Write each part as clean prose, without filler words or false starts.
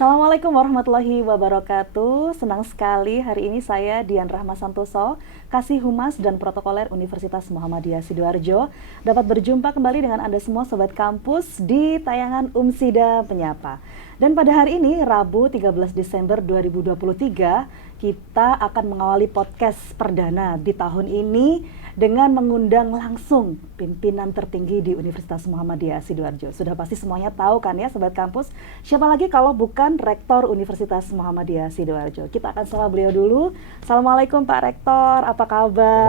Assalamualaikum warahmatullahi wabarakatuh. Senang sekali hari ini saya Dian Rahma Santoso, Kasih Humas dan Protokoler Universitas Muhammadiyah Sidoarjo, dapat berjumpa kembali dengan Anda semua Sobat Kampus di tayangan Umsida Penyapa. Dan pada hari ini, Rabu 13 Desember 2023, kita akan mengawali podcast perdana di tahun ini dengan mengundang langsung pimpinan tertinggi di Universitas Muhammadiyah Sidoarjo. Sudah pasti semuanya tahu kan ya Sobat Kampus, siapa lagi kalau bukan Rektor Universitas Muhammadiyah Sidoarjo. Kita akan sapa beliau dulu. Assalamualaikum Pak Rektor, apa kabar?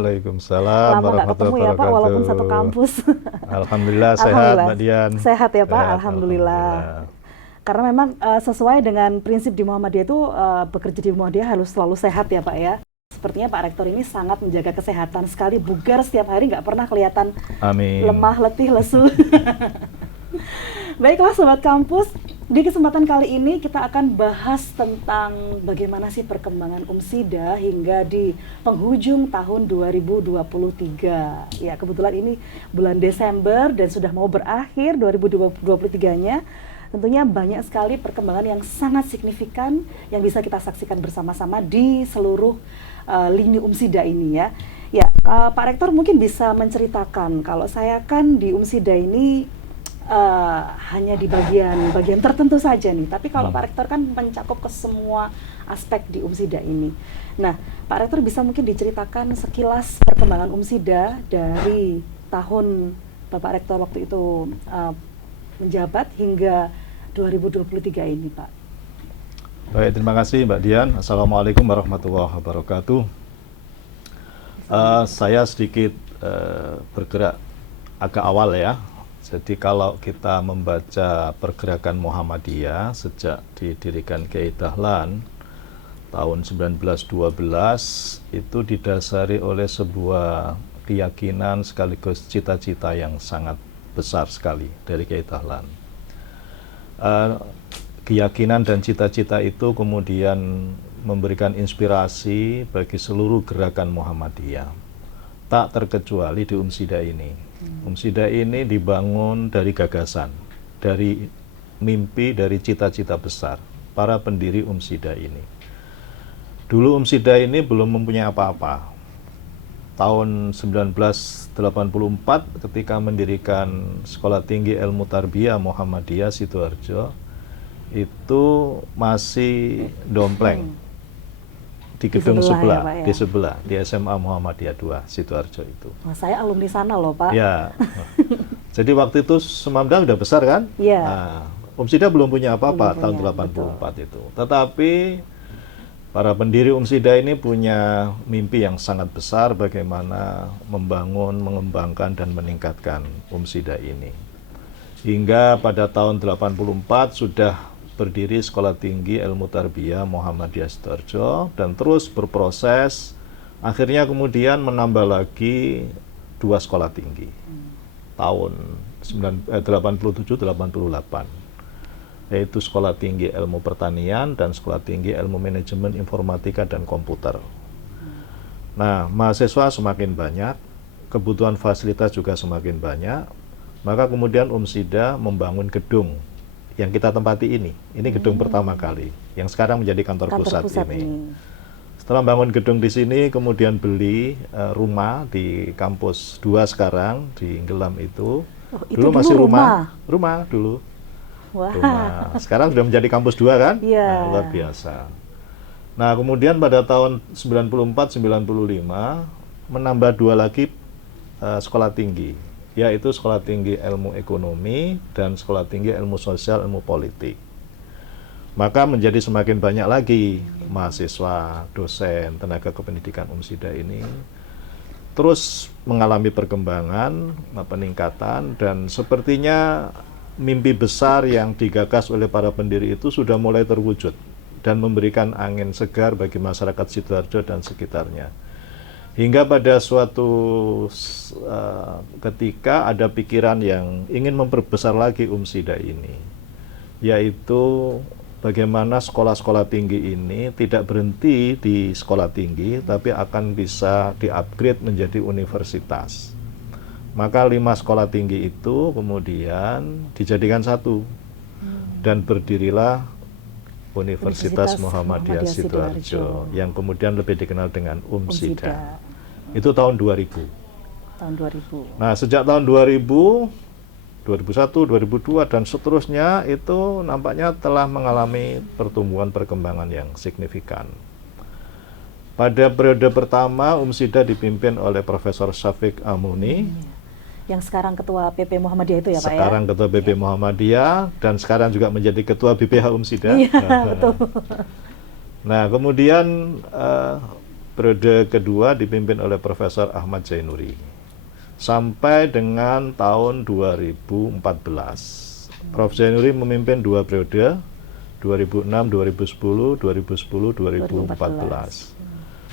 Waalaikumsalam Lama nggak ketemu warahmatullahi ya Pak, walaupun satu wabarakatuh. kampus. Alhamdulillah sehat Alhamdulillah, Mbak Dian. sehat ya Pak, Sehat, Alhamdulillah. alhamdulillah. Karena memang sesuai dengan prinsip di Muhammadiyah itu bekerja di Muhammadiyah harus selalu sehat ya Pak ya. Sepertinya Pak Rektor ini sangat menjaga kesehatan sekali, bugar setiap hari, nggak pernah kelihatan Amin. lemah, letih, lesu. Baiklah Sobat Kampus, di kesempatan kali ini kita akan bahas tentang bagaimana sih perkembangan Umsida hingga di penghujung tahun 2023. Ya, kebetulan ini bulan Desember dan sudah mau berakhir 2023-nya. Tentunya banyak sekali perkembangan yang sangat signifikan yang bisa kita saksikan bersama-sama di seluruh lini Umsida ini ya. Ya, Pak Rektor mungkin bisa menceritakan, kalau saya kan di Umsida ini hanya di bagian tertentu saja nih. Tapi kalau Pak Rektor kan mencakup ke semua aspek di Umsida ini. Nah, Pak Rektor bisa mungkin diceritakan sekilas perkembangan Umsida dari tahun Bapak Rektor waktu itu menjabat hingga 2023 ini, Pak. Baik, terima kasih Mbak Dian. Assalamualaikum warahmatullahi wabarakatuh. Saya sedikit bergerak agak awal ya. Jadi kalau kita membaca pergerakan Muhammadiyah sejak didirikan Kiai Dahlan tahun 1912, itu didasari oleh sebuah keyakinan sekaligus cita-cita yang sangat besar sekali dari Kiai Dahlan. Keyakinan dan cita-cita itu kemudian memberikan inspirasi bagi seluruh gerakan Muhammadiyah, tak terkecuali di Umsida ini. Umsida ini dibangun dari gagasan, dari mimpi, dari cita-cita besar para pendiri Umsida ini. Dulu Umsida ini belum mempunyai apa-apa. Tahun 1984 ketika mendirikan Sekolah Tinggi Ilmu Tarbiyah Muhammadiyah Sidoarjo, itu masih dompleng di gedung sebelah, ya, di sebelah, di SMA Muhammadiyah 2 Sidoarjo itu. Nah, saya alumni sana loh Pak. Ya, jadi waktu itu Semamda sudah besar kan? Iya. Nah, Umsida belum punya apa-apa tahun 84 itu. Tetapi para pendiri Umsida ini punya mimpi yang sangat besar bagaimana membangun, mengembangkan, dan meningkatkan Umsida ini. Hingga pada tahun 84 sudah berdiri Sekolah Tinggi Ilmu Tarbiyah Muhammadiyah Sidoarjo dan terus berproses. Akhirnya kemudian menambah lagi 2 sekolah tinggi tahun 87-88, yaitu Sekolah Tinggi Ilmu Pertanian dan Sekolah Tinggi Ilmu Manajemen Informatika dan Komputer. Nah, mahasiswa semakin banyak, kebutuhan fasilitas juga semakin banyak, maka kemudian Umsida membangun gedung yang kita tempati ini. Ini gedung pertama kali, yang sekarang menjadi kantor pusat ini. Setelah bangun gedung di sini, kemudian beli rumah di kampus 2 sekarang, di Gelam itu. Oh, itu dulu masih rumah dulu. Wah. Rumah. Sekarang sudah menjadi kampus 2 kan? Yeah. Nah, luar biasa. Nah, kemudian pada tahun 94-95 menambah 2 lagi sekolah tinggi, yaitu Sekolah Tinggi Ilmu Ekonomi dan Sekolah Tinggi Ilmu Sosial Ilmu Politik. Maka menjadi semakin banyak lagi mahasiswa, dosen, tenaga kependidikan Umsida ini terus mengalami perkembangan, peningkatan, dan sepertinya mimpi besar yang digagas oleh para pendiri itu sudah mulai terwujud dan memberikan angin segar bagi masyarakat Sidoarjo dan sekitarnya. Hingga pada suatu ketika ada pikiran yang ingin memperbesar lagi Umsida ini, yaitu bagaimana sekolah-sekolah tinggi ini tidak berhenti di sekolah tinggi, tapi akan bisa di-upgrade menjadi universitas. Maka 5 sekolah tinggi itu kemudian dijadikan 1 dan berdirilah Universitas Muhammadiyah Sidoarjo, yang kemudian lebih dikenal dengan UMSIDA. Itu tahun 2000. Tahun 2000. Nah, sejak tahun 2000, 2001, 2002 dan seterusnya itu nampaknya telah mengalami pertumbuhan perkembangan yang signifikan. Pada periode pertama UMSIDA dipimpin oleh Profesor Syafiq Amuni. Yang sekarang ketua PP Muhammadiyah itu ya Pak ya? Sekarang ketua PP Muhammadiyah dan sekarang juga menjadi ketua BPH UMSIDA. Iya, betul. Nah, kemudian periode kedua dipimpin oleh Profesor Ahmad Zainuri sampai dengan tahun 2014. Prof. Zainuri memimpin 2 periode, 2006, 2010, 2010, 2014.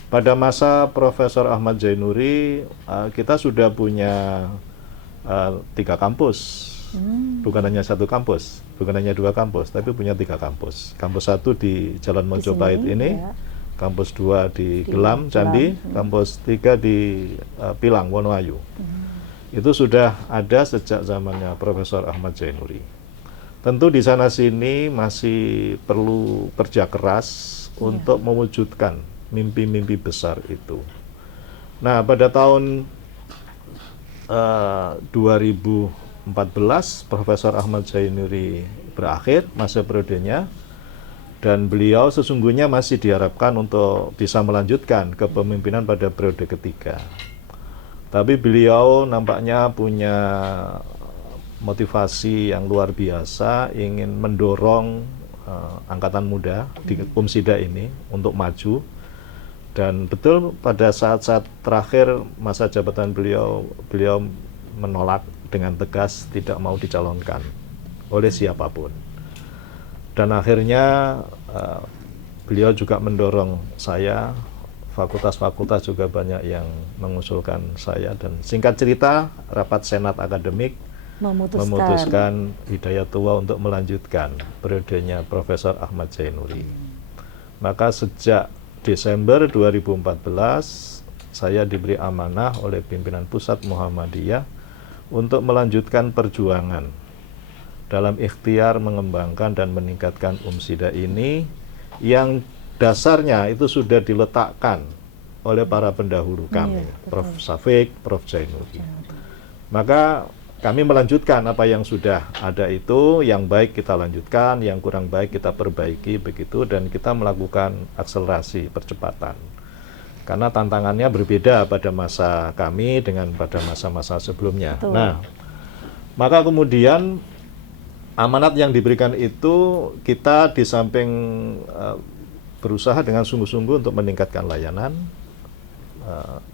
Pada masa Profesor Ahmad Zainuri, kita sudah punya 3 kampus, bukan hanya 1 kampus, bukan hanya 2 kampus, tapi punya 3 kampus. Kampus 1 di Jalan Mojopahit ini, ya. Kampus 2 di Gelam, Candi, kampus 3 di Pilang, Wonoayu. Itu sudah ada sejak zamannya Profesor Ahmad Zainuri. Tentu di sana sini masih perlu kerja keras untuk mewujudkan mimpi-mimpi besar itu. Nah, pada tahun 2014 Profesor Ahmad Zainuri berakhir masa periodenya dan beliau sesungguhnya masih diharapkan untuk bisa melanjutkan kepemimpinan pada periode ketiga. Tapi beliau nampaknya punya motivasi yang luar biasa, ingin mendorong angkatan muda di UMSIDA ini untuk maju. Dan betul pada saat-saat terakhir masa jabatan beliau menolak dengan tegas, tidak mau dicalonkan oleh siapapun. Dan akhirnya beliau juga mendorong saya, fakultas-fakultas juga banyak yang mengusulkan saya, dan singkat cerita rapat senat akademik memutuskan Hidayatullah untuk melanjutkan periodenya Profesor Ahmad Zainuri. Maka sejak Desember 2014 saya diberi amanah oleh pimpinan pusat Muhammadiyah untuk melanjutkan perjuangan dalam ikhtiar mengembangkan dan meningkatkan UMSIDA ini yang dasarnya itu sudah diletakkan oleh para pendahulu kami, Prof. Syafiq, Prof. Zainuri. Maka kami melanjutkan apa yang sudah ada itu, yang baik kita lanjutkan, yang kurang baik kita perbaiki begitu, dan kita melakukan akselerasi percepatan. Karena tantangannya berbeda pada masa kami dengan pada masa-masa sebelumnya. Betul. Nah, maka kemudian amanat yang diberikan itu kita di samping berusaha dengan sungguh-sungguh untuk meningkatkan layanan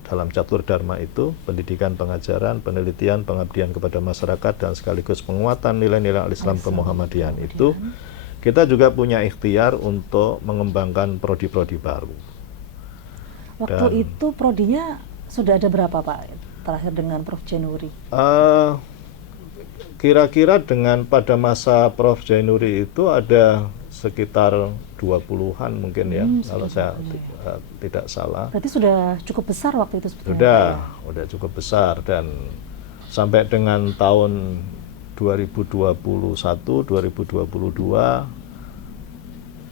dalam catur dharma itu, pendidikan, pengajaran, penelitian, pengabdian kepada masyarakat, dan sekaligus penguatan nilai-nilai Islam kemuhammadiyan itu, kita juga punya ikhtiar untuk mengembangkan prodi-prodi baru. Waktu itu prodinya sudah ada berapa Pak terakhir dengan Prof. Zainuri? Kira-kira dengan pada masa Prof. Zainuri itu ada sekitar 20-an mungkin ya, kalau saya tidak salah. Berarti sudah cukup besar waktu itu sebetulnya? Sudah cukup besar, dan sampai dengan tahun 2021, 2022,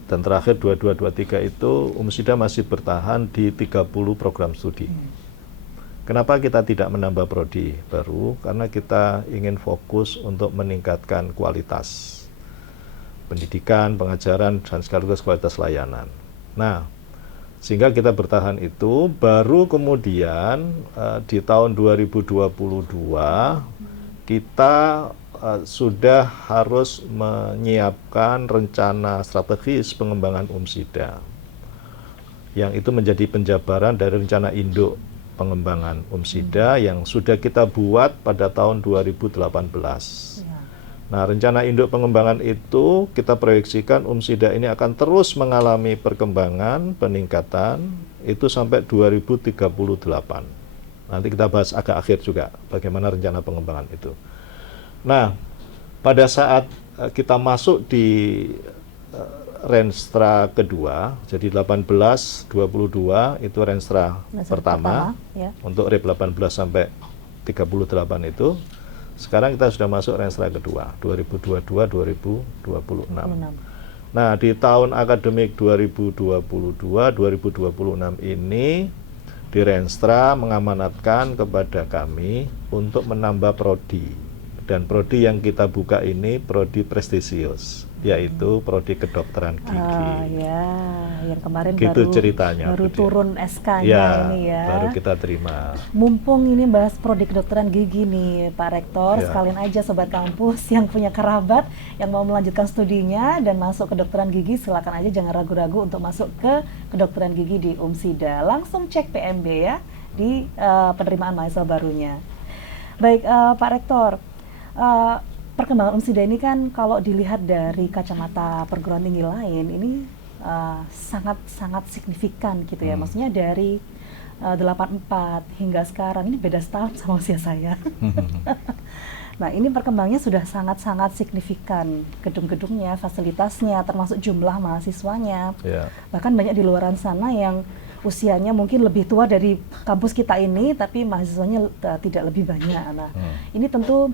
dan terakhir 2223 itu UMSIDA masih bertahan di 30 program studi. Kenapa kita tidak menambah prodi baru? Karena kita ingin fokus untuk meningkatkan kualitas pendidikan, pengajaran, dan sekaligus kualitas layanan. Nah, sehingga kita bertahan itu, baru kemudian di tahun 2022 kita sudah harus menyiapkan rencana strategis pengembangan UMSIDA, yang itu menjadi penjabaran dari rencana induk pengembangan UMSIDA yang sudah kita buat pada tahun 2018. Nah, rencana induk pengembangan itu kita proyeksikan UMSIDA ini akan terus mengalami perkembangan, peningkatan, itu sampai 2038. Nanti kita bahas agak akhir juga bagaimana rencana pengembangan itu. Nah, pada saat kita masuk di renstra kedua, jadi 18-22 itu renstra pertama ya. Untuk RIP 18 sampai 38 itu. Sekarang kita sudah masuk renstra kedua, 2022-2026. Nah, di tahun akademik 2022-2026 ini di Renstra mengamanatkan kepada kami untuk menambah prodi. Dan prodi yang kita buka ini prodi prestisius, yaitu prodi kedokteran gigi. Oh ya, yang kemarin Gitu ceritanya, baru Bu Dia. turun SK-nya Ya, ini ya. baru kita terima. Mumpung ini bahas prodi kedokteran gigi nih Pak Rektor, Ya. sekalian aja Sobat Kampus yang punya kerabat yang mau melanjutkan studinya dan masuk kedokteran gigi, silakan aja, jangan ragu-ragu untuk masuk ke kedokteran gigi di UMSIDA. Langsung cek PMB ya di penerimaan mahasiswa barunya. Baik Pak Rektor, perkembangan UMSIDA ini kan kalau dilihat dari kacamata perguruan tinggi lain ini sangat-sangat signifikan gitu ya. Maksudnya dari 84 hingga sekarang ini beda setahun sama usia saya. Nah, ini perkembangannya sudah sangat-sangat signifikan. Gedung-gedungnya, fasilitasnya, termasuk jumlah mahasiswanya. Ya. Bahkan banyak di luaran sana yang usianya mungkin lebih tua dari kampus kita ini, tapi mahasiswanya tidak lebih banyak. Nah, ini tentu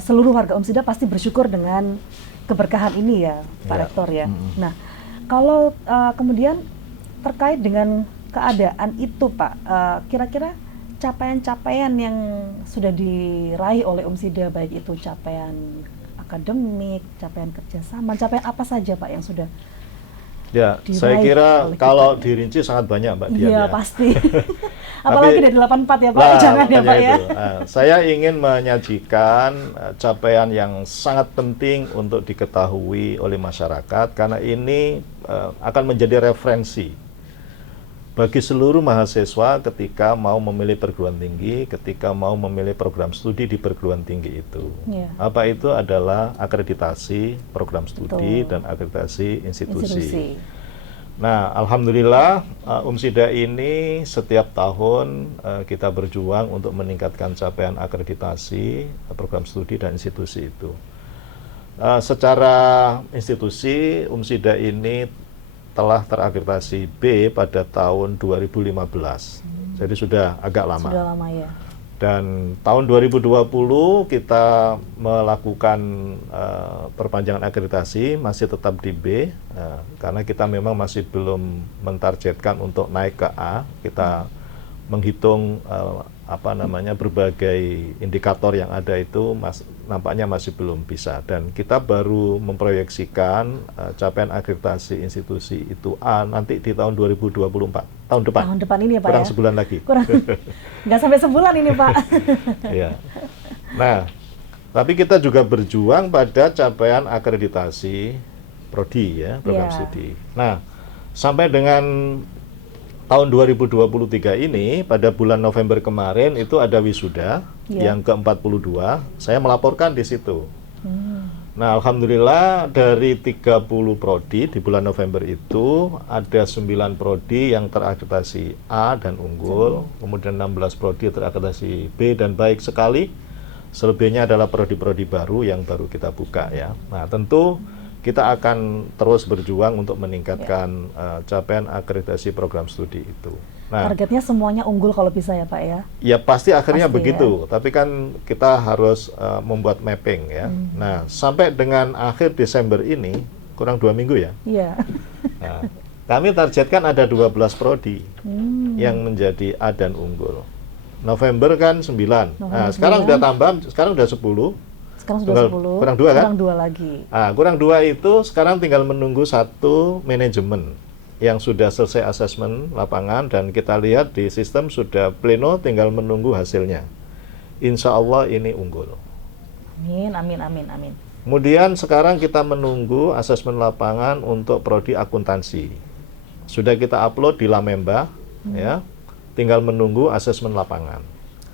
seluruh warga UMSIDA pasti bersyukur dengan keberkahan ini ya, Pak Rektor ya. Nah, kalau kemudian terkait dengan keadaan itu, Pak, kira-kira capaian-capaian yang sudah diraih oleh UMSIDA, baik itu capaian akademik, capaian kerjasama, capaian apa saja Pak yang sudah Ya, saya kira kalau dirinci sangat banyak Mbak Dian. Iya, ya. pasti. Apalagi dari 84 ya Pak, Nah, jangan ya Pak ya. Saya ingin menyajikan capaian yang sangat penting untuk diketahui oleh masyarakat, karena ini akan menjadi referensi bagi seluruh mahasiswa ketika mau memilih perguruan tinggi, ketika mau memilih program studi di perguruan tinggi itu. Yeah. Apa itu adalah akreditasi program studi dan akreditasi institusi. Nah, alhamdulillah UMSIDA ini setiap tahun kita berjuang untuk meningkatkan capaian akreditasi program studi dan institusi itu. Secara institusi, UMSIDA ini telah terakreditasi B pada tahun 2015. Jadi sudah agak lama. Sudah lama ya. Dan tahun 2020 kita melakukan perpanjangan akreditasi, masih tetap di B, karena kita memang masih belum mentargetkan untuk naik ke A. Kita menghitung berbagai indikator yang ada itu nampaknya masih belum bisa, dan kita baru memproyeksikan capaian akreditasi institusi itu A nanti di tahun 2024, tahun depan. Tahun depan ini ya Pak, kurang ya? Sebulan lagi. Nggak sampai sebulan ini Pak. Ya. Nah, tapi kita juga berjuang pada capaian akreditasi prodi ya, program studi. Nah, sampai dengan tahun 2023 ini, pada bulan November kemarin itu ada wisuda yang ke-42, saya melaporkan di situ. Nah, alhamdulillah dari 30 prodi di bulan November itu ada 9 prodi yang terakreditasi A dan unggul, kemudian 16 prodi terakreditasi B dan baik sekali. Selebihnya adalah prodi-prodi baru yang baru kita buka ya. Nah, tentu kita akan terus berjuang untuk meningkatkan capaian akreditasi program studi itu. Nah, targetnya semuanya unggul kalau bisa ya Pak ya? Ya pasti akhirnya pasti, begitu, tapi kan kita harus membuat mapping ya. Nah, sampai dengan akhir Desember ini, kurang 2 minggu ya. Iya. Nah, kami targetkan ada 12 prodi yang menjadi A dan unggul. November kan 9. Nah, sekarang udah tambah, sekarang udah 10. Sekarang sudah 10, kurang 2 kan? Kurang 2 lagi. Nah, kurang 2 itu sekarang tinggal menunggu satu manajemen yang sudah selesai asesmen lapangan, dan kita lihat di sistem sudah pleno, tinggal menunggu hasilnya. Insya Allah ini unggul. Amin, amin, amin, amin. Kemudian sekarang kita menunggu asesmen lapangan untuk prodi akuntansi. Sudah kita upload di Lamemba, ya. Tinggal menunggu asesmen lapangan.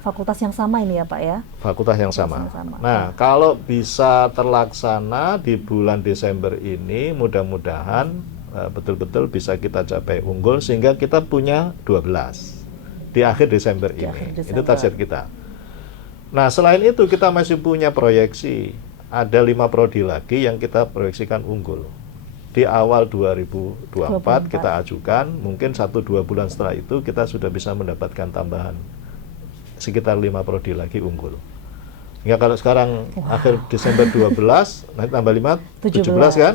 Fakultas yang sama ini ya Pak ya? Fakultas yang sama. Nah, kalau bisa terlaksana di bulan Desember ini, mudah-mudahan betul-betul bisa kita capai unggul, sehingga kita punya 12 di akhir Desember ini. Itu target kita. Nah, selain itu kita masih punya proyeksi. Ada 5 prodi lagi yang kita proyeksikan unggul. Di awal 2024 kita ajukan, mungkin 1-2 bulan setelah itu kita sudah bisa mendapatkan tambahan sekitar 5 prodi lagi unggul. Hingga kalau sekarang akhir Desember 12, nanti tambah 5, 17 kan?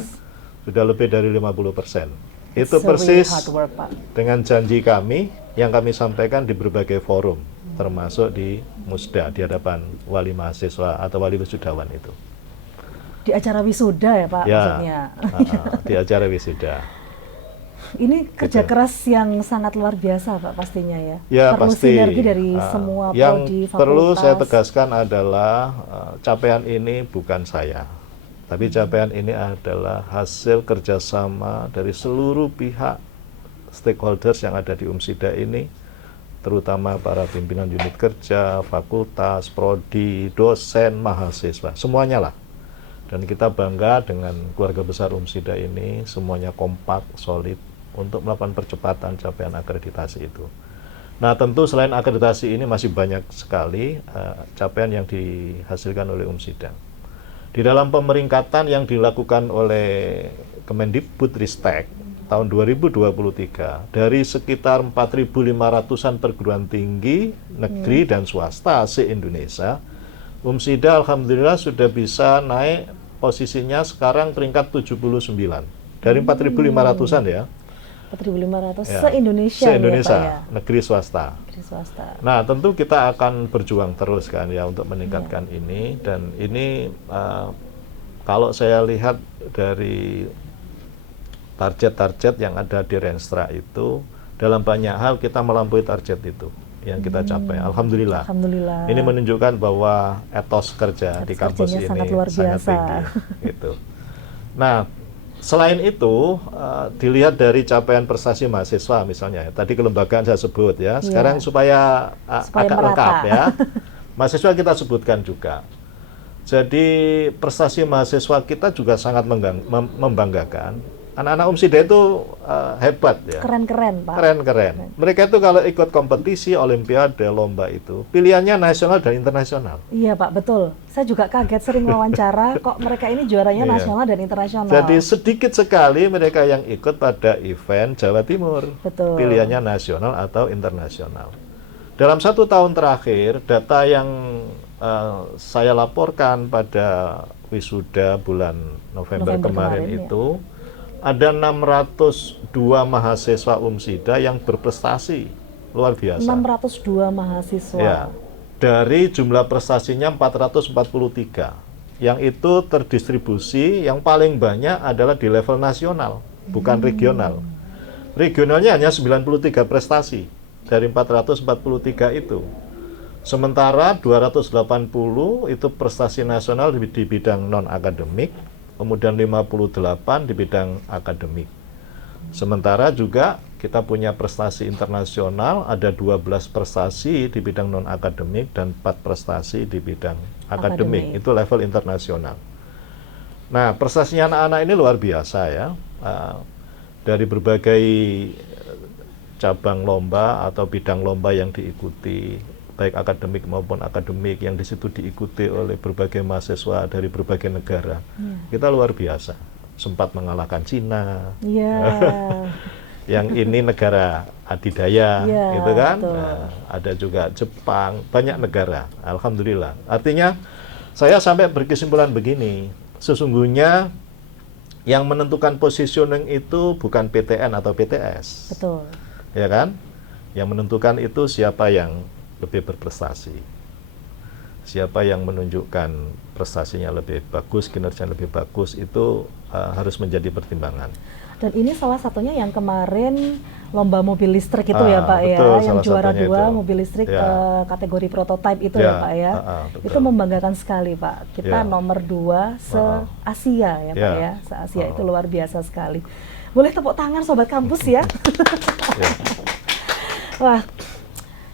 sudah lebih dari 50%. Itu It's a really persis hard work, Pak. dengan janji kami yang kami sampaikan di berbagai forum, termasuk di Musda, di hadapan wali mahasiswa atau wali wisudawan itu. Di acara wisuda ya Pak, Ya, maksudnya. di acara wisuda. Ini kerja Gitu. keras yang sangat luar biasa Pak pastinya ya. Ya, Perlu pasti. sinergi dari semua yang prodi, fakultas. perlu saya tegaskan adalah capaian ini bukan saya, tapi capaian ini adalah hasil kerjasama dari seluruh pihak stakeholders yang ada di UMSIDA ini, terutama para pimpinan unit kerja, fakultas, prodi, dosen, mahasiswa, semuanya lah. Dan kita bangga dengan keluarga besar UMSIDA ini, semuanya kompak, solid, untuk melakukan percepatan capaian akreditasi itu. Nah, tentu selain akreditasi ini masih banyak sekali capaian yang dihasilkan oleh UMSIDA. Di dalam pemeringkatan yang dilakukan oleh Kemendikbudristek tahun 2023, dari sekitar 4.500-an perguruan tinggi negeri dan swasta se-Indonesia, UMSIDA alhamdulillah sudah bisa naik posisinya sekarang peringkat 79 dari 4.500-an ya. 4.500 Ya, se-Indonesia se-Indonesia, ya Pak ya. negeri swasta. Negeri swasta. Nah, tentu kita akan berjuang terus kan ya untuk meningkatkan ini, dan ini kalau saya lihat dari target-target yang ada di Renstra itu, dalam banyak hal kita melampaui target itu yang kita capai. Alhamdulillah. Alhamdulillah. Ini menunjukkan bahwa etos kerja di kampus kerjanya ini sangat luar biasa. tinggi. Gitu. Nah, selain itu, dilihat dari capaian prestasi mahasiswa misalnya, tadi kelembagaan saya sebut ya, sekarang supaya Supaya agak merata. lengkap ya, mahasiswa kita sebutkan juga. Jadi prestasi mahasiswa kita juga sangat membanggakan. Anak-anak UMSIDA itu hebat ya. Keren-keren Pak. Keren-keren. Mereka itu kalau ikut kompetisi, olimpiade, lomba itu, pilihannya nasional dan internasional. Iya Pak, betul. Saya juga kaget sering wawancara, kok mereka ini juaranya Iya. nasional dan internasional. Jadi sedikit sekali mereka yang ikut pada event Jawa Timur. Betul. Pilihannya nasional atau internasional. Dalam 1 tahun terakhir, data yang saya laporkan pada wisuda bulan November kemarin ya. itu, ada 602 mahasiswa UMSIDA yang berprestasi luar biasa. 602 mahasiswa. Ya, dari jumlah prestasinya 443, yang itu terdistribusi yang paling banyak adalah di level nasional, bukan regional. Regionalnya hanya 93 prestasi dari 443 itu. Sementara 280 itu prestasi nasional di bidang non-akademik, kemudian 58 di bidang akademik. Sementara juga kita punya prestasi internasional, ada 12 prestasi di bidang non-akademik dan 4 prestasi di bidang akademik. Itu level internasional. Nah, prestasinya anak-anak ini luar biasa ya. Dari berbagai cabang lomba atau bidang lomba yang diikuti, baik akademik maupun akademik, yang di situ diikuti oleh berbagai mahasiswa dari berbagai negara. Kita luar biasa. Sempat mengalahkan Cina. Yang ini negara adidaya, gitu kan? Nah, ada juga Jepang, banyak negara. Alhamdulillah. Artinya saya sampai berkesimpulan begini, sesungguhnya yang menentukan positioning itu bukan PTN atau PTS. Betul. Ya kan? Yang menentukan itu siapa yang lebih berprestasi, siapa yang menunjukkan prestasinya lebih bagus, kinerja lebih bagus, itu harus menjadi pertimbangan. Dan ini salah satunya yang kemarin lomba mobil listrik itu ya Pak betul, ya, yang juara 2 itu. mobil listrik kategori prototype itu Ya, ya Pak ya. Itu membanggakan sekali Pak. Kita nomor 2 se-Asia ya Pak ya, se-Asia itu luar biasa sekali. Boleh tepuk tangan Sobat Kampus ya. Wah,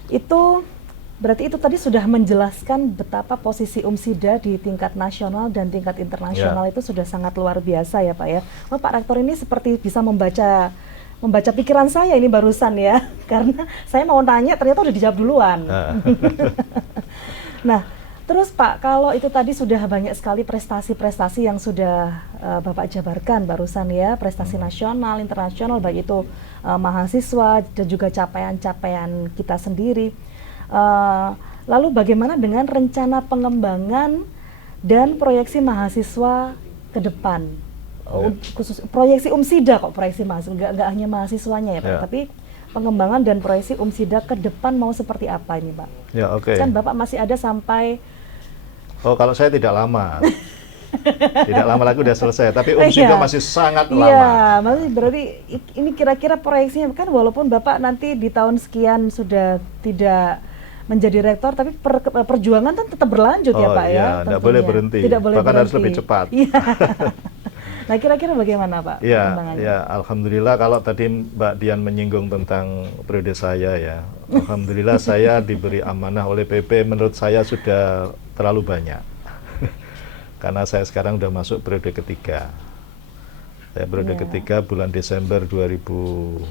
itu berarti itu tadi sudah menjelaskan betapa posisi UMSIDA di tingkat nasional dan tingkat internasional itu sudah sangat luar biasa ya Pak ya. Oh, Pak Rektor ini seperti bisa membaca pikiran saya ini barusan ya, karena saya mau tanya ternyata udah dijawab duluan. Nah, terus Pak, kalau itu tadi sudah banyak sekali prestasi-prestasi yang sudah Bapak jabarkan barusan ya, prestasi nasional, internasional, baik itu mahasiswa dan juga capaian-capaian kita sendiri. Lalu bagaimana dengan rencana pengembangan dan proyeksi mahasiswa ke depan? khusus proyeksi Umsida kok, proyeksi Mas, nggak hanya mahasiswanya ya Pak, tapi pengembangan dan proyeksi Umsida ke depan mau seperti apa ini Pak? Ya, oke. Kan Bapak masih ada sampai... Oh, kalau saya tidak lama. Tidak lama lagi udah selesai, tapi Umsida masih sangat lama. Iya, maksudnya berarti ini kira-kira proyeksinya kan, walaupun Bapak nanti di tahun sekian sudah tidak menjadi rektor, tapi perjuangan kan tetap berlanjut ya Pak ya. Iya, tidak boleh berhenti. Tidak boleh bahkan berhenti. Harus lebih cepat. Iya. Nah, kira-kira bagaimana Pak? Ya, alhamdulillah kalau tadi Mbak Dian menyinggung tentang periode saya ya, alhamdulillah saya diberi amanah oleh PP, menurut saya sudah terlalu banyak. Karena saya sekarang udah masuk periode ketiga. Saya periode ketiga bulan Desember 2022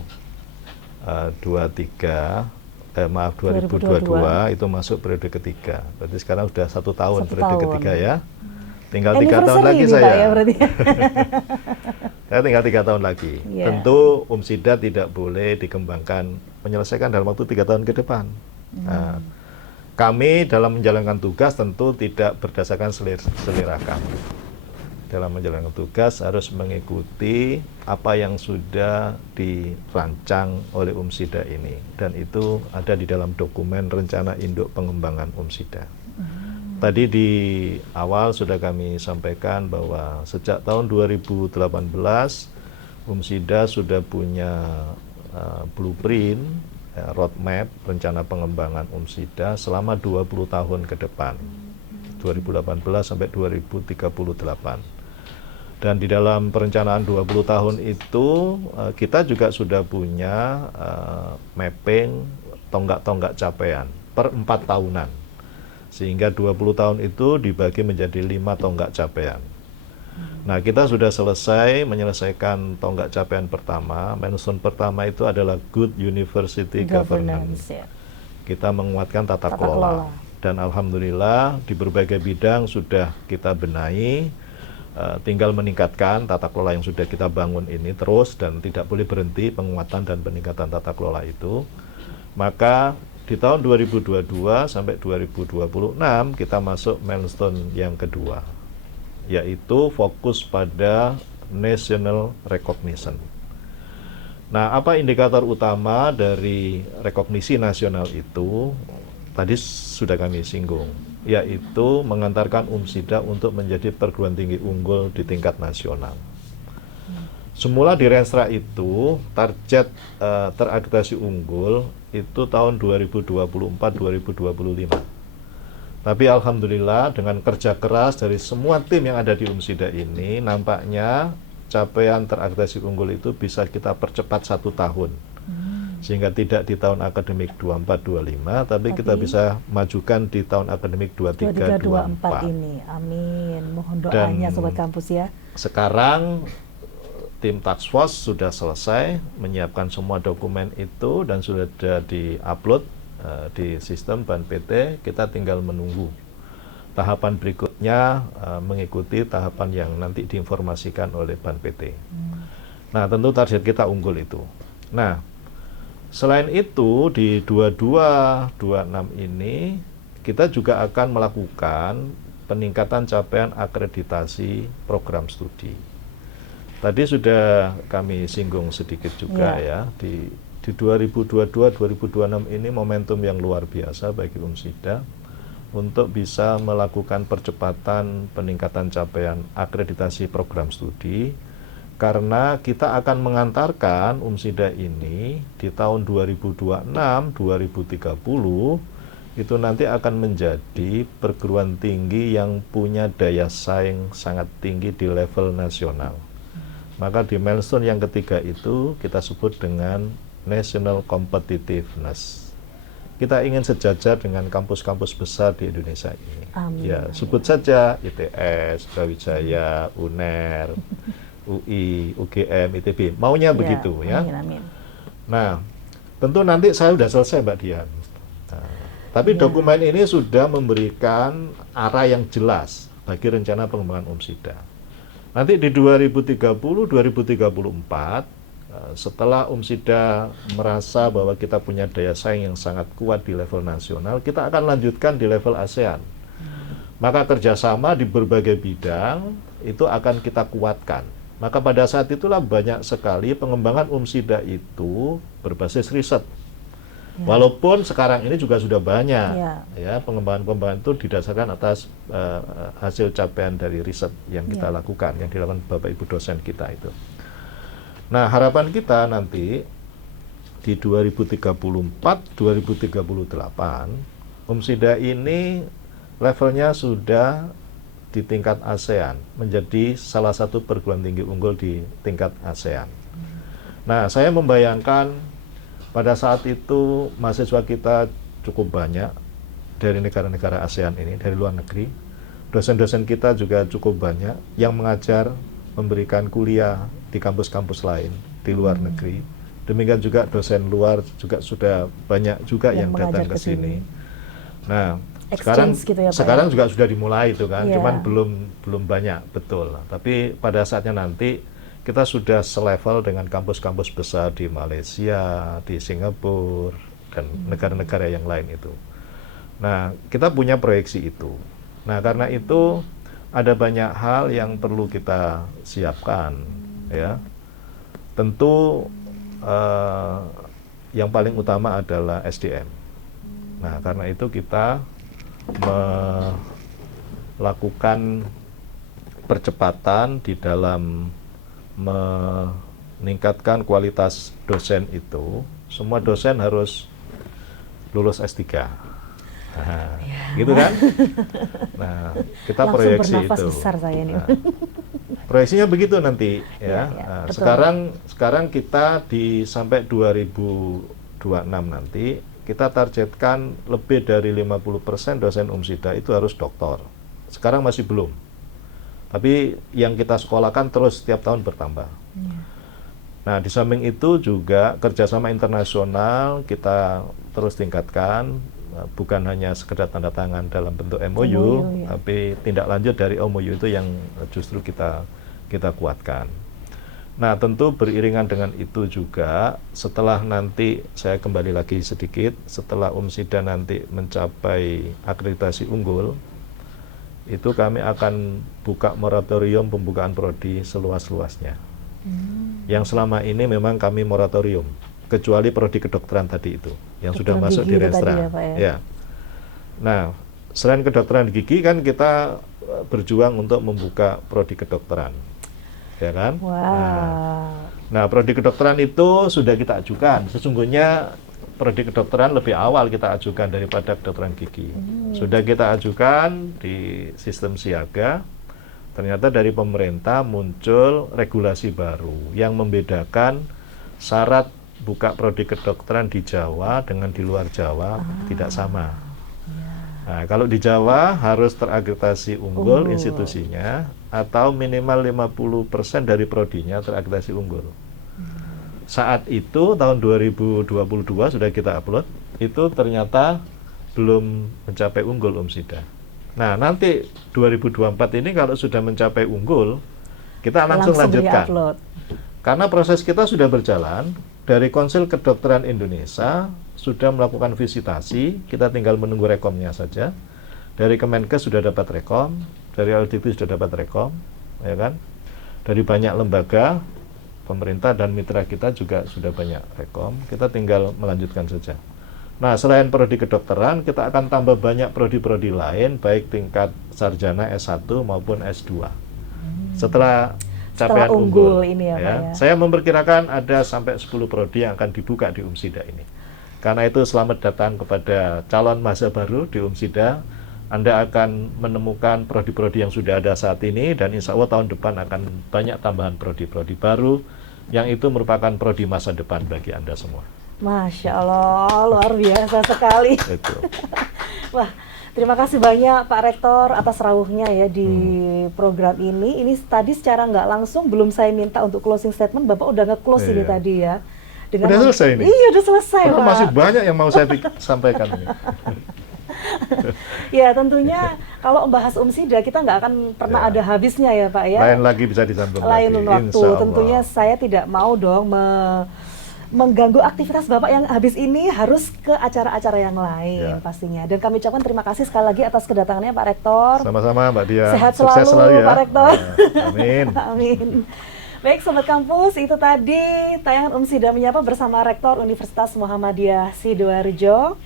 itu masuk periode ketiga. Berarti sekarang sudah 1 tahun periode ketiga ya. Tinggal 3 tahun lagi saya. Pak, ya, berarti. Saya tinggal 3 tahun lagi. Tentu Umsida tidak boleh dikembangkan menyelesaikan dalam waktu 3 tahun ke depan. Nah, kami dalam menjalankan tugas tentu tidak berdasarkan selera kami. Dalam menjalankan tugas harus mengikuti apa yang sudah dirancang oleh Umsida ini, dan itu ada di dalam dokumen rencana induk pengembangan Umsida. Tadi di awal sudah kami sampaikan bahwa sejak tahun 2018 Umsida sudah punya blueprint, roadmap, rencana pengembangan Umsida selama 20 tahun ke depan, 2018 sampai 2038. Dan di dalam perencanaan 20 tahun itu kita juga sudah punya mapping tonggak-tonggak capaian per 4 tahunan. Sehingga 20 tahun itu dibagi menjadi 5 tonggak capaian. Nah, kita sudah selesai menyelesaikan tonggak capaian pertama. Milestone pertama itu adalah Good University Governance. Kita menguatkan tata kelola. Dan alhamdulillah di berbagai bidang sudah kita benahi. Tinggal meningkatkan tata kelola yang sudah kita bangun ini terus, dan tidak boleh berhenti penguatan dan peningkatan tata kelola itu. Maka di tahun 2022 sampai 2026 kita masuk milestone yang kedua, yaitu fokus pada national recognition. Nah, apa indikator utama dari rekognisi nasional itu? Tadi sudah kami singgung, yaitu mengantarkan Umsida untuk menjadi perguruan tinggi unggul di tingkat nasional. Semula di Renstra itu target terakreditasi unggul itu tahun 2024-2025. Tapi alhamdulillah dengan kerja keras dari semua tim yang ada di Umsida ini, nampaknya capaian terakreditasi unggul itu bisa kita percepat 1 tahun. Sehingga tidak di tahun akademik 24-25, tapi kita bisa majukan di tahun akademik 23-24 ini. Amin. Mohon doanya Sobat Kampus ya. Sekarang tim task force sudah selesai menyiapkan semua dokumen itu dan sudah di-upload di sistem Ban PT. Kita tinggal menunggu tahapan berikutnya, mengikuti tahapan yang nanti diinformasikan oleh Ban PT. Nah, tentu target kita unggul itu. Nah, selain itu di 22-26 ini kita juga akan melakukan peningkatan capaian akreditasi program studi. Tadi sudah kami singgung sedikit juga ya, di 2022-2026 ini momentum yang luar biasa bagi Umsida untuk bisa melakukan percepatan peningkatan capaian akreditasi program studi, karena kita akan mengantarkan Umsida ini di tahun 2026-2030 itu nanti akan menjadi perguruan tinggi yang punya daya saing sangat tinggi di level nasional. Maka di milestone yang ketiga itu kita sebut dengan National Competitiveness. Kita ingin sejajar dengan kampus-kampus besar di Indonesia ini. Amin. Ya, sebut saja ITS, Brawijaya, UNER, UI, UGM, ITB, maunya begitu ya. Amin, amin. Nah, tentu nanti saya sudah selesai Mbak Dian. Nah, tapi dokumen ini sudah memberikan arah yang jelas bagi rencana pengembangan Umsida. Nanti di 2030-2034, setelah Umsida merasa bahwa kita punya daya saing yang sangat kuat di level nasional, kita akan lanjutkan di level ASEAN. Maka kerjasama di berbagai bidang itu akan kita kuatkan. Maka pada saat itulah banyak sekali pengembangan Umsida itu berbasis riset. Walaupun sekarang ini juga sudah banyak, ya pengembangan-pengembangan itu didasarkan atas hasil capaian dari riset yang kita lakukan, yang dilakukan Bapak Ibu dosen kita itu. Nah, harapan kita nanti di 2034, 2038, Umsida ini levelnya sudah di tingkat ASEAN, menjadi salah satu perguruan tinggi unggul di tingkat ASEAN. Nah, saya membayangkan pada saat itu mahasiswa kita cukup banyak dari negara-negara ASEAN ini, dari luar negeri. Dosen-dosen kita juga cukup banyak yang mengajar, memberikan kuliah di kampus-kampus lain di luar negeri. Demikian juga dosen luar juga sudah banyak juga yang datang ke sini. Nah, sekarang juga sudah dimulai itu kan, cuman belum banyak betul. Tapi pada saatnya nanti kita sudah selevel dengan kampus-kampus besar di Malaysia, di Singapura, dan negara-negara yang lain itu. Nah, kita punya proyeksi itu. Nah, karena itu ada banyak hal yang perlu kita siapkan, ya. Tentu yang paling utama adalah SDM. Nah, karena itu kita melakukan percepatan di dalam meningkatkan kualitas dosen itu. Semua dosen harus lulus S3. Nah, gitu kan? Nah, kita langsung proyeksi bernafas itu. Besar saya nih. Nah, proyeksinya begitu nanti ya. Nah, sekarang kita sampai 2026 nanti kita targetkan lebih dari 50% dosen Umsida itu harus doktor. Sekarang masih belum. Tapi yang kita sekolahkan terus setiap tahun bertambah. Nah, di samping itu juga kerjasama internasional kita terus tingkatkan, bukan hanya sekedar tanda tangan dalam bentuk MOU, tapi tindak lanjut dari MOU itu yang justru kita kuatkan. Nah, tentu beriringan dengan itu juga, setelah nanti saya kembali lagi sedikit, setelah Umsida nanti mencapai akreditasi unggul, itu kami akan buka moratorium pembukaan prodi seluas-luasnya. Yang selama ini memang kami moratorium, kecuali prodi kedokteran tadi itu, yang sudah masuk di Restra. Ya. Nah, selain kedokteran gigi kan kita berjuang untuk membuka prodi kedokteran, ya kan? Nah, prodi kedokteran itu sudah kita ajukan. Sesungguhnya prodi kedokteran lebih awal kita ajukan daripada kedokteran gigi. Sudah kita ajukan di sistem siaga. Ternyata dari pemerintah muncul regulasi baru yang membedakan syarat buka prodi kedokteran di Jawa dengan di luar Jawa tidak sama. Nah, kalau di Jawa harus terakreditasi unggul institusinya atau minimal 50% dari prodinya terakreditasi unggul. Saat itu tahun 2022 sudah kita upload, itu ternyata belum mencapai unggul Umsida. Nah, nanti 2024 ini kalau sudah mencapai unggul, kita langsung lanjutkan. Karena proses kita sudah berjalan, dari Konsil Kedokteran Indonesia sudah melakukan visitasi, kita tinggal menunggu rekomnya saja. Dari Kemenkes sudah dapat rekom, dari LDP sudah dapat rekom, ya kan? Dari banyak lembaga pemerintah dan mitra kita juga sudah banyak rekom, kita tinggal melanjutkan saja. Nah, selain prodi kedokteran, kita akan tambah banyak prodi-prodi lain, baik tingkat sarjana S1 maupun S2. Setelah capaian unggul ini ya, Pak, ya. Saya memperkirakan ada sampai 10 prodi yang akan dibuka di Umsida ini. Karena itu selamat datang kepada calon mahasiswa baru di Umsida. Anda akan menemukan prodi-prodi yang sudah ada saat ini, dan insya Allah tahun depan akan banyak tambahan prodi-prodi baru yang itu merupakan prodi masa depan bagi Anda semua. Masya Allah, luar biasa sekali. Wah, terima kasih banyak Pak Rektor atas rawuhnya ya di program ini. Ini tadi secara nggak langsung, belum saya minta untuk closing statement, Bapak udah nge-close ini tadi ya. Udah selesai ini? Iya, udah selesai, Pak. Masih banyak yang mau saya sampaikan ini. Ya, tentunya kalau membahas Umsida kita nggak akan pernah ada habisnya ya, Pak ya. Lain lagi bisa disambung lagi. Lain waktu. Tentunya saya tidak mau dong mengganggu aktivitas Bapak yang habis ini harus ke acara-acara yang lain pastinya. Dan kami ucapkan terima kasih sekali lagi atas kedatangannya Pak Rektor. Sama-sama Mbak Dia. Sehat selalu, ya, Pak Rektor. Amin. Amin. Baik Sobat Kampus, itu tadi tayangan Umsida Menyapa bersama Rektor Universitas Muhammadiyah Sidoarjo.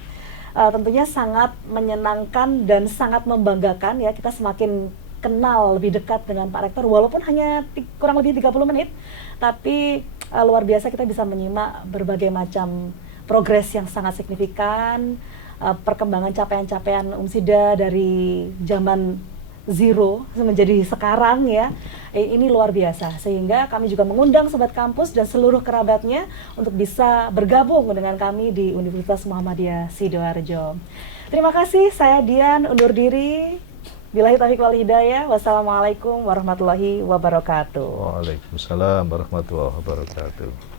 Tentunya sangat menyenangkan dan sangat membanggakan ya, kita semakin kenal lebih dekat dengan Pak Rektor walaupun hanya kurang lebih 30 menit, tapi luar biasa kita bisa menyimak berbagai macam progres yang sangat signifikan, perkembangan capaian-capaian Umsida dari zaman zero menjadi sekarang ya. Ini luar biasa, sehingga kami juga mengundang Sobat Kampus dan seluruh kerabatnya untuk bisa bergabung dengan kami di Universitas Muhammadiyah Sidoarjo. Terima kasih, saya Dian undur diri. Billahi taufiq wal hidayah. Wassalamualaikum warahmatullahi wabarakatuh. Waalaikumsalam warahmatullahi wabarakatuh.